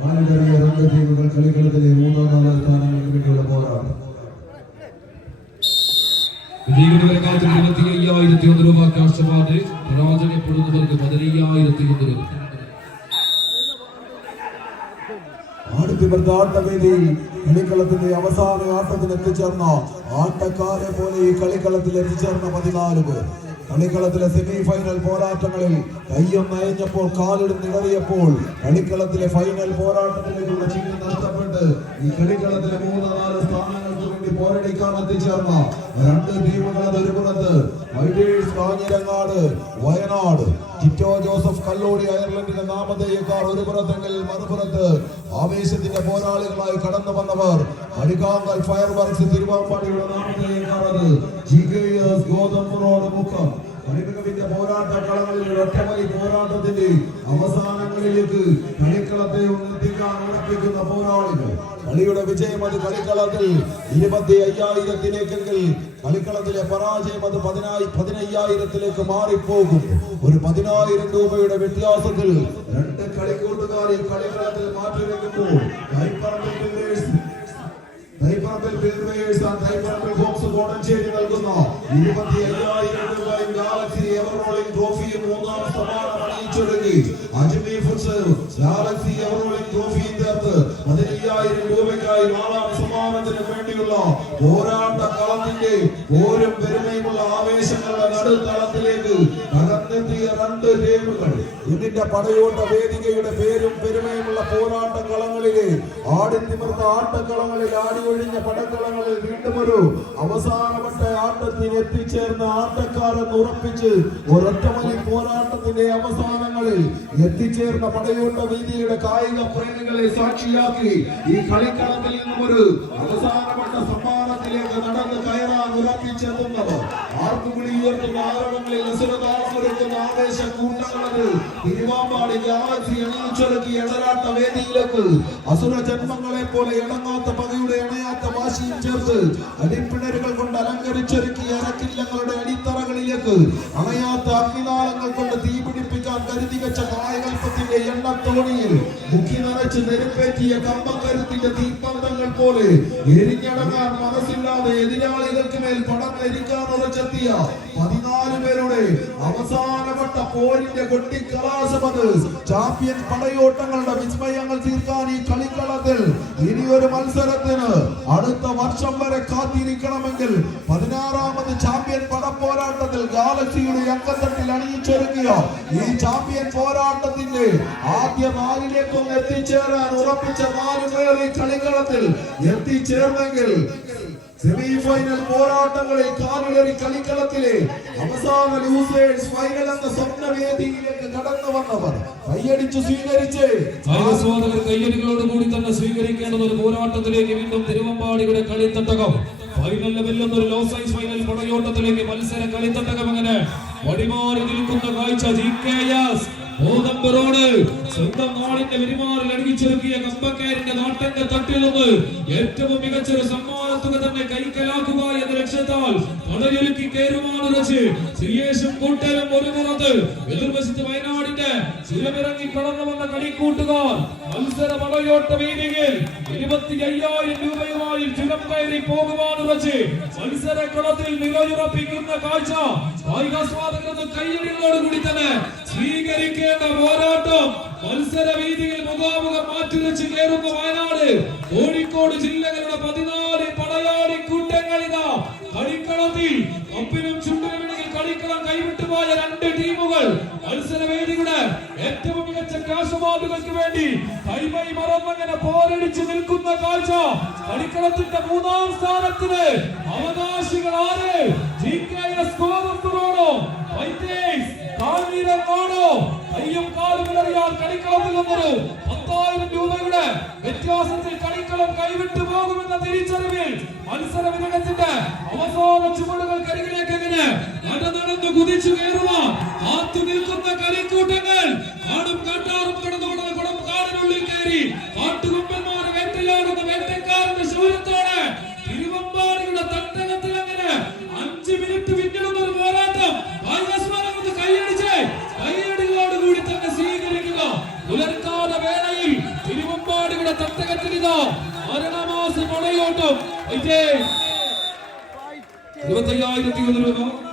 കാലിടറിയ രണ്ട് ടീമുകൾ കളിക്കളത്തിലെ മൂന്നാം നാലാം സ്ഥാനങ്ങൾക്ക് വേണ്ടിയുള്ള പോരാട്ടം. വിജയികളുടെ ഇരുപത്തി അയ്യായിരത്തി ഒന്ന് രൂപ ക്യാഷ് അവാർഡ് പരാജയപ്പെടുന്നവർക്ക് പതിനയ്യായിരത്തി ഒന്ന് രൂപ. ആടുത്തിമർത്ത ആട്ടവേദിയിൽ കളിക്കളത്തിന്റെ അവസാന ആട്ടത്തിൽ എത്തിച്ചേർന്ന ആട്ടക്കാരെ പോലെ ഈ കളിക്കളത്തിൽ എത്തിച്ചേർന്ന പതിനാല് പേർ. കളിക്കളത്തിലെ സെമി ഫൈനൽ പോരാട്ടങ്ങളിൽ കയ്യം നയഞ്ഞപ്പോൾ കാലിടും നിടറിയപ്പോൾ കളിക്കളത്തിലെ ഫൈനൽ പോരാട്ടത്തിലേക്കുള്ള ചിഹ്നം നഷ്ടപ്പെട്ട് ഈ കളിക്കളത്തിലെ മൂന്ന് നാല് പോരടിക്കാൻ എത്തിച്ചേർന്ന രണ്ട് ടീമുകൾ ഒരു പുറത്ത്. കാഞ്ഞിരങ്ങാട് വയനാട്. ടിറ്റോ ജോസഫ് കല്ലോടി അയർലൻഡിന്റെ നാമധേയക്കാർ ഒരു പുറത്തെങ്കിൽ മറുപുറത്ത്. ആവേശത്തിന്റെ പോരാളികളായി കടന്നു വന്നവർ അടികാങ്കൽ ഫയർ വർക്ക്സ് തിരുവാമ്പാടിയുടെ നാമധേയക്കാർ ജി കെ എസ് ഗോതമ്പ് മുക്കം കളിമികവിന്റെ പോരാട്ട കളങ്ങളിൽ ഒറ്റമലി പോരാട്ടത്തിന്റെ അവസാനങ്ങളിലേക്ക് കളിക്കളത്തെ ഉന്നെത്തിക്കാൻ ഉറപ്പിക്കുന്ന പോരാളികൾ. കളിയുടെ വിജയം അത് കളിക്കളത്തിൽ ഇരുപത്തി അയ്യായിരത്തിലേക്കെങ്കിൽ കളിക്കളത്തിലെ പരാജയം അത് പതിനായി പതിനയ്യായിരത്തിലേക്ക് മാറിപ്പോകും. ഒരു പതിനായിരം രൂപയുടെ വ്യത്യാസത്തിൽ രണ്ട് കളിക്കൂട്ടുകാരെ കളിക്കളത്തിൽ മാറ്റി വെക്കുമ്പോൾ ഇരുപത്തി അയ്യായിരം അണിയിച്ചൊരുങ്ങി Ajmi foods galaxy ever rolling ട്രോഫിയും ചേർത്ത് പതിനയ്യായിരം രൂപയ്ക്കായി നാലാം സമ്മാനത്തിന് വേണ്ടിയുള്ള പോരാട്ട കളത്തിന്റെ ഓരോ പെരുമയുമുള്ള ആവേശങ്ങളുടെ നടുത്തളത്തിലേക്ക് കടന്നെത്തിയ രണ്ട് ടീമുകൾ. ഇതിന്റെ പടയോട്ട വേദികയുടെ പേരും പെരുമയുമുള്ള പോരാട്ട കളങ്ങളിലെ ആടിത്തിമിർത്ത ആട്ടക്കളങ്ങളിൽ ആടി ഒഴിഞ്ഞ പടക്കളങ്ങളിൽ വീണ്ടും ഒരു അവസാനവട്ട ആട്ടത്തിന് എത്തിച്ചേർന്ന ആട്ടക്കാരെന്ന് ഉറപ്പിച്ച് ഒരൊറ്റമലി പോരാട്ടത്തിന്റെ അവസാനങ്ങളിൽ എത്തിച്ചേർന്ന പടയോട്ട വേദിയുടെ കായിക പ്രേമികളെ സാക്ഷിയാക്കി ഈ കളിക്കളത്തിൽ നിന്നും ഒരു അവസാനപ്പെട്ട സമ്മാനത്തിലേക്ക് നടന്ന് കയറാൻ ഉറപ്പിച്ചെത്തുന്നത് ആർക്കുവിളി ഉയർത്തുന്ന ആരവങ്ങളിൽ അസുരതാസുരത്തുന്ന ആവേശ കൂട്ടങ്ങളത് തിരുവാമ്പാടി ഗാലക്സി എണീച്ചൊരുക്കി എടരാട്ട വേദിയിലേക്ക് അസുര ജന്മങ്ങളെ പോലെ ഇണങ്ങാത്ത പകയുടെ ഇണയാത്ത വാശിയും ചേർത്ത് അടിപ്പിണരുകൾ കൊണ്ട് അലങ്കരിച്ചൊരുക്കി അരക്കില്ലങ്ങളുടെ അടിത്തറകളിലേക്ക് അണയാത്ത അഗ്നിനാളങ്ങൾ കൊണ്ട് കരുതി വെച്ച കായകൽപ്പത്തിന്റെ എണ്ണത്തോണിയിൽ മുക്കി നിറച്ച് നെരുപ്പേറ്റിയ കമ്പക്കരുത്തിന്റെ തീപ്പന്തങ്ങൾ പോലെ എരിഞ്ഞടങ്ങാൻ മനസ്സില്ലാതെ എതിരാളികൾക്ക് മേൽ പടം ധരിക്കാൻ ഉറച്ചെത്തിയ പതിനാല് പേരുടെ അവസാനപ്പെട്ട പോരിന്റെ കൊട്ടിക്കലാശമത്. ചാമ്പ്യൻ പടയോട്ടങ്ങളുടെ വിസ്മയങ്ങൾ തീർക്കാൻ ഈ കളിക്കളത്തിൽ ഇനിയൊരു മത്സരത്തിന് അടുത്ത വർഷം വരെ കാത്തിരിക്കണമെങ്കിൽ പതിനാറാമത് ചാമ്പ്യൻ പട പോരാട്ടത്തിൽ ഗാലക്സിയുടെ അക്കത്തട്ടിൽ അണിയിച്ചൊരുക്കിയ ഈ ചാമ്പ്യൻ പോരാട്ടത്തിന്റെ ആദ്യ നാലിലേക്കൊന്ന് എത്തിച്ചേരാൻ ഉറപ്പിച്ച നാല് പേർ ഈ കളിക്കളത്തിൽ എത്തിച്ചേർന്നെങ്കിൽ സെമി ഫൈനൽ പോരാട്ടങ്ങളിൽ കാലുകറി കളിക്കളത്തിലെ അവസാന ലൂസേഴ്സ് ഫൈനൽ എന്ന സ്വപ്നവേദിയിലേക്ക് കടന്നു വന്നവർ. കൈയടിച്ചു സ്വീകരിച്ച് ആസ്വാദകർ കൈയടികളോട് കൂടി തന്നെ സ്വീകരിക്കേണ്ടുന്ന ഒരു പോരാട്ടത്തിലേക്ക് വീണ്ടും തിരുവമ്പാടിയുടെ കളിത്തട്ടകം. ഫൈനൽ വെല്ലുന്ന ഒരു ലോ സൈസ് ഫൈനൽ പടയോട്ടത്തിലേക്ക് മത്സര കളിത്തട്ടകം അങ്ങനെ വടിമാറി നിൽക്കുന്ന കാഴ്ച ജി കെ എസ് ഗോതമ്പറോട് സ്വന്തം നാടിന്റെ പെരുമാറിൽ അടിച്ചൊരുക്കിയ കമ്പക്കാരിന്റെ നാട്ടന്റെ തട്ടിൽ ഏറ്റവും മികച്ചൊരു സമ്മാനത്തുക തന്നെ കൈക്കലാക്കുക എന്ന ലക്ഷ്യത്താൽ പടയൊരുക്കി കയറുമാനുറച്ച് ശ്രീയേശും കൂട്ടലും ഒരു പുറത്ത് എതിർവശത്ത് വയനാടിന്റെ ചുരമിറങ്ങി കടന്നു വന്ന കളിക്കൂട്ടുകാർ മത്സര പടയോട്ട വേദിയിൽ ഇരുപത്തി അയ്യായിരം രൂപയുമായി ചുരം കയറി പോകുവാനുറച്ച് മത്സര കളത്തിൽ നിലയുറപ്പിക്കുന്ന കാഴ്ച കായികാസ്വാദകർക്ക് കയ്യടികളോടുകൂടി തന്നെ സ്വീകരിക്കേണ്ട പോരാട്ടം മത്സര വേദിയിൽ മുഖാമുഖം മാറ്റിവെച്ച് കയറുന്ന വയനാട്. കോഴിക്കോട് ജില്ലകളുടെ പതിനാല് പടയാളി കൂട്ടങ്ങളിതാ കളിക്കളത്തിൽ. ഒപ്പിനും ചുണ്ടിനുമിടയിൽ കളിക്കളം കൈവിട്ടുപോയ രണ്ട് ടീമുകൾ. മത്സര വേദിയുടെ ഏറ്റവും മികച്ച കാശുമാതുകൾക്ക് വേണ്ടി കൈമൈ മറന്നങ്ങനെ പോരടിച്ച് നിൽക്കുന്ന കാഴ്ച കളിക്കളത്തിന്റെ മൂന്നാം സ്ഥാനത്തിന് അവകാശികൾ ആര് ജി കെ എസ് കയ്യും കാലും ഇളറിയാൽ കളിക്കളത്തിൽ നിന്നൊരു പത്തായിരം രൂപയുടെ വ്യത്യാസത്തിൽ കളിക്കളം കൈവിട്ടു പോകുമെന്ന തിരിച്ചറിവിൽ മത്സര വിനയത്തിന്റെ അവസാന ചുവടുകൾ കരികിലേക്ക് എങ്ങനെ നടന്നു കുതിച്ചു കയറുക കാത്തു നിൽക്കുന്ന കളിക്കൂട്ടങ്ങൾ കാടും കാട്ടാറും കടന്നുകൊണ്ട് കുടം കാടിനുള്ളിൽ കയറി ഇരുപത്തയ്യായിരത്തി ഒന്ന് രൂപ.